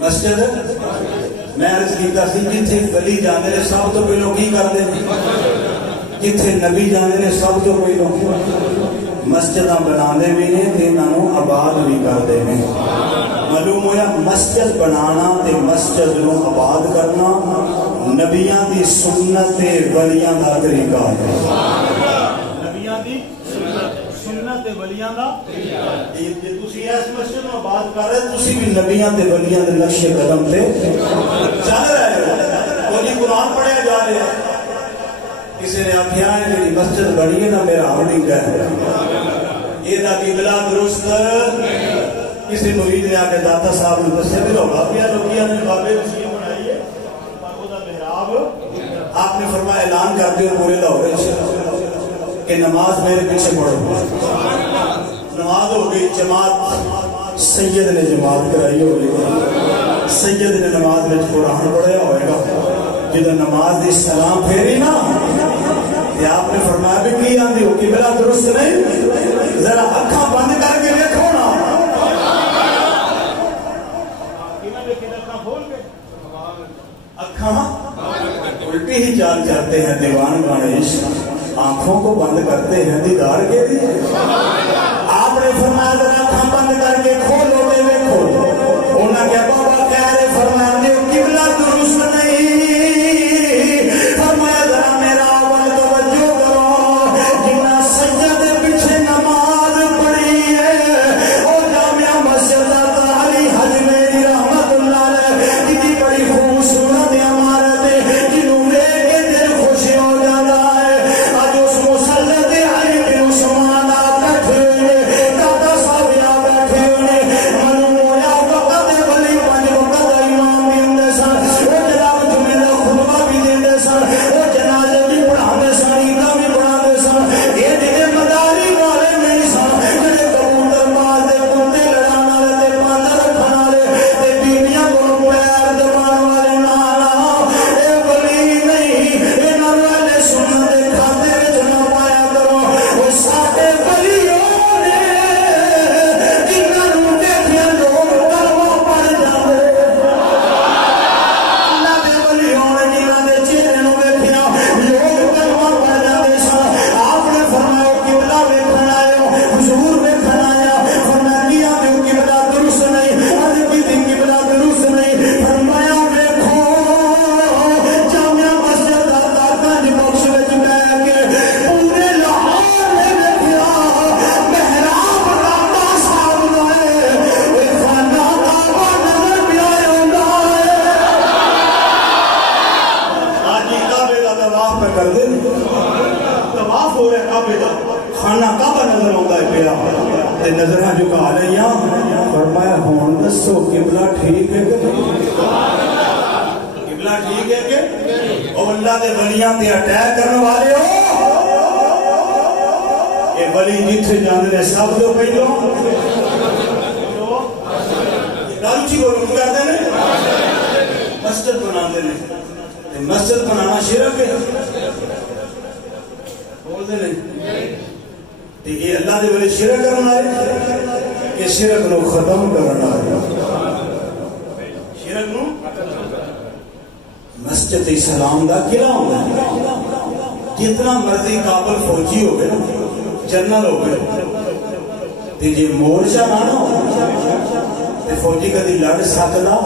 مسجد میں عرض کیتا سی جتھے ولی جاندے نے سب تو پہلو کی کردے جتھے نبی جاندے نے سب تو پہلو مسجداں بنانے بھی نے تے انہاں آباد بھی کردے نے معلوم ہویا مسجد بنانا تے مسجد نو آباد کرنا نبیاں دی سنت ولیاں دا طریقہ ہے نبیاں دی سنت ولیاں دا جے تسی اس مسجد نو آباد کر رہے تسی بھی نبیاں تے ولیاں دے نقش قدم تے چل رہے ہو کوئی قرآن پڑھیا جا رہا ہے کسی نے آخیا ہے میری مسجد بنی ہے نا میرا ہارڈنگ ہے یہ دا قبلہ درست کسی مرید نے آ کے داتا صاحب نے دسیا بھی ہوگا پیا لوگیا نے بابے مسیح بنائی ہے پر وہ دا محراب آپ نے فرمایا اعلان کرتے ہو پورے لاہور کہ نماز میرے پیچھے پڑھو نماز ہو گئی جماعت سید نے جماعت کرائی ہوگی سید نے نماز میں قرآن پڑھیا ہوئے گا جدو نماز دی سلام پھیری نا یہ آپ نے فرمایا بھی کی آندھی ہو قبلہ درست نہیں ذرا اکھاں بند کر کے دیکھو نا اکھاں الٹی ہی چال چلتے ہیں دیوان گانیش آنکھوں کو بند کرتے ہیں دیدار کے لیے آپ نے فرمایا ذرا اکھاں بند کر کے کھولو دے دیکھو انہاں کیا بابا کہہ رہے فرمایا دے قبلہ درست نہیں فرمایا ذرا میرا اول توجہ کرو جنہ سجدہ دے پیچھے نماز پڑھی ہے اور جامعہ مسجد علی حجویری رحمت اللہ علیہ کی بڑی خوبصورت عمارت ہے جنہوں نے کے دل خوش ہو جاتا ہے آج اس مسلط علی بن عثمان بیٹھے ہوئے دادا صاحب یہاں بیٹھے ہوئے معلوم ہویا وقت ولی پنج وقت امام بھی ہوں سن وہ جناب جمعے کا خطبہ بھی دے سن وہ جنازے بھی پڑھانے سن عیداں بھی پڑھانے سن یہ جڑے مداری والے نہیں سن جڑے کبوتر باز دے کتے لڑان والے تے باندر رکھن والے تے بیویاں کو پیر دبان والے نانا اے ولی نہیں انہاں والے سنت دے کھاتے وچ نہ پایا کرو او ساڈے ولیوں نے جنہاں نوں دیکھیا لوگ کلمہ پڑھ جاندے اللہ دے ولیوں نے جنہاں دے چہرے نوں ویکھیا لوگ کلمہ پڑھ جاندے سن آپ نے فرمایا قبلہ ویکھن آئے ہو حضور ویکھن آیا فرمایا کیا میں قبلہ درست نہیں اج بھی دی قبلہ درست نہیں فرمایا ویکھو جامعہ مسجد دا داکانج باکس وچ بیٹھ کے پورے لاہور نے ویکھیا محراب راما صاحب دا ہے اے خانہ کعبہ نظر پیا ہوندا ہے آج کعبے دا طواف پہ کر دے طواف ہو رہا کعبے دا خانہ کعبہ نظر آتا ہے پیا تے نظراں جھکا لئیاں فرمایا ہن دسو قبلہ ٹھیک ہے کہ قبلہ ٹھیک ہے کہ او اللہ دے ولیاں تے اٹیک کرنے والے ہو اے ولی جتھے جاندے نے سب تو پہلو گل چی بولو کردے نے مسجد بناندے نے تے مسجد بنانا شرک ہے بول دے نہیں تے یہ اللہ دے ولی شرک کرنا ہے کہ شرک نو ختم کرنا ہے شرک نو مسجد اسلام دا قلعہ ہوتا ہے جتنا مرضی قابل فوجی ہو گئے جنرل ہو گئے تے جے مورچہ نہ ہو تے فوجی کدی لڑ سکدا